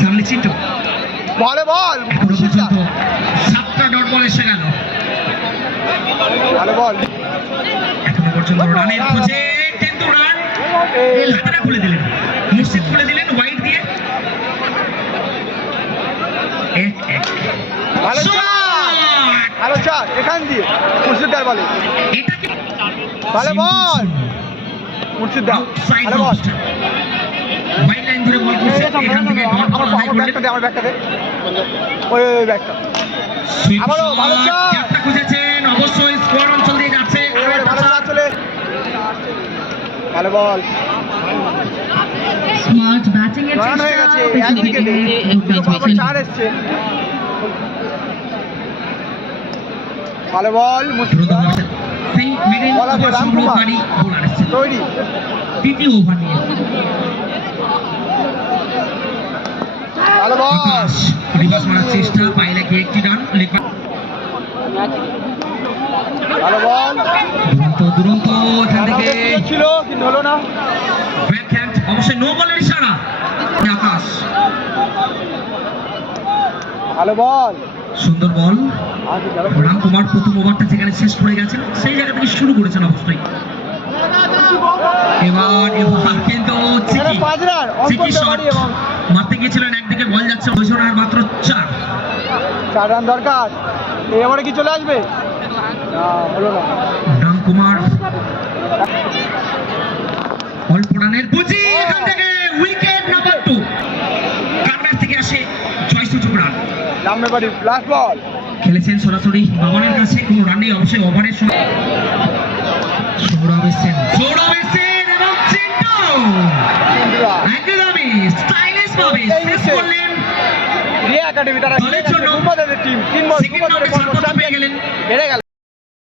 সামনে চিন্টু, ভালো বল এখনো পর্যন্ত 7টা ডট বল এসে গেল। ভালো বল এখনো পর্যন্ত রানের খোঁজে, কিন্তু রান হাতেটা খুলে দিলেন, মুর্শিদ খুলে দিলেন ওয়াইড দিয়ে। ভালো ভালো চার এখান দিয়ে মুর্শিদার বলে এটা কি ভালো বল মুর্শিদা ভালো বল ওয়াইড লাইন ধরে বল করছে, এখান থেকে ডট বল আদায় করলেন। আমার ব্যাগটা দে ওই ব্যাগটা আবারও ভালো চার ক্যাপটা খুঁজেছেন, অবশ্যই স্কোয়ার অঞ্চল দিয়ে যাচ্ছে। ভালো চার চলে ভালো বল স্মার্ট ব্যাটিং এর রান হয়ে গেছে চেষ্টা এক উইকেটে আবার চার এসছে ভালো বল মুর্শিদা সেই মিডল বল আছে রামকুমার সংগ্রহকারী বোলার এসেছেন তৈরি তৃতীয় ওভার নিয়ে। ভালো বল আকাশ রিভার্স মারার চেষ্টা, পায়ে লেগে একটি রান। ভালো বল দুরন্ত এখান থেকে ছিল কিন্তু হলো না ব্যাকহ্যান্ড, অবশ্যই নো বলের ইশারা। আকাশ ভালো বল সুন্দর বল। রামকুমার প্রথম ওভারটা যেখানে শেষ করে গেছেন সেই জায়গা থেকে শুরু করেছেন অবশ্যই। এবার কিন্তু চিকি চিকি শট মারতে গিয়েছিলেন, একদিকে বল যাচ্ছে, ওজন আর মাত্র 4 রান দরকার এই ওভারে কি চলে আসবে না হলো না রামকুমার অল্প রানের পুঁজি, এখান থেকে উইকেট নাম্বার 2। কারবার থেকে আসে জয় সুযোগ রান। নামবে বাড়ি লাস্ট বল খেলেছেন সরাসরি বাবনের কাছে, কোনো রান নেই অবশ্যই ওভারের সময়। সৌরভ এসেছেন এবং চিন্টু একদমই স্টাইলিশ ভাবে শেষ করলেন। রিয়া একাডেমি তারা দলের জন্য টিম 3 বল সেকেন্ড রাউন্ডে ছাড়পত্র পেয়ে গেলেন। হেরে গেল